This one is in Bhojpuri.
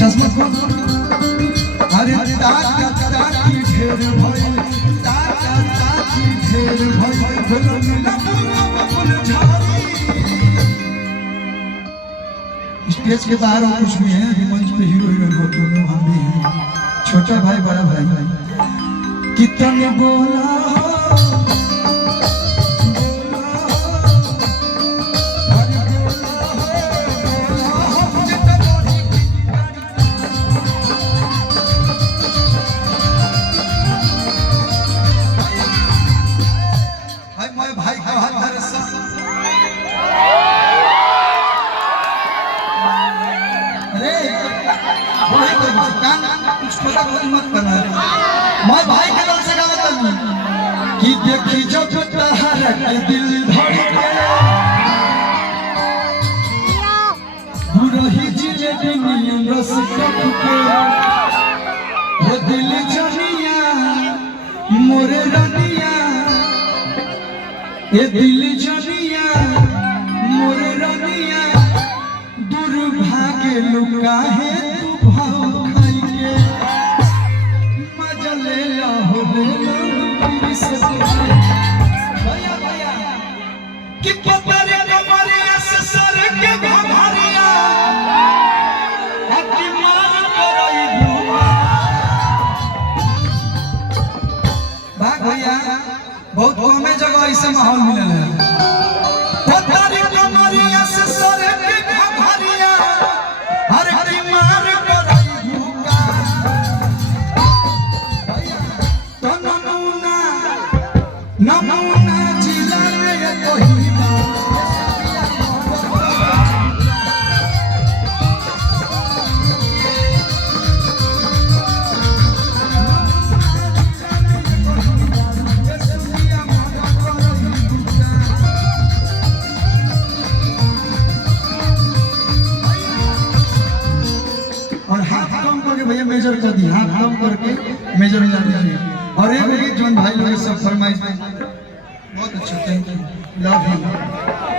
चश्मा को अरे ताकी ढेर भई ताकी ढेर भई बोलो मिला फूल झाड़ी। स्टेज के बाहर और कुछ भी है, मंच पे हीरो हीरोइन होते हैं, हम भी हैं, छोटा भाई बड़ा भाई कितने बोला भाई का हाथ धरे अरे भाई तो कान कुछ खोटा खोटी मत करना। मैं भाई के दिल से गाता हूं कि देखी जब तहरा के दिल धड़के बुरही जिले दुनिया रस कपके वो दिल जनिया मोरे रनिया ये दिल जनिया मोरे रनिया दुर्भाग्य लुका है तू भाव खाई के मजा ले ला हो ले ला भैया भैया कि पतरे कमरिया से सर के घमरिया अति मार करई भूआ भाग भैया बहुत कमे जगह ऐसे माहौल मिलल है। पतरे कमरिया से सर के घमरिया हर की मार करई भूआ तो नमूना जिला में तो ही और हाथ कम करके भैया मेजर कर दी, हाथ कम करके मेजर मिला दीजिए। और एक जोन भाई लोग सब फरमाइश बहुत अच्छा, थैंक यू, लव यू।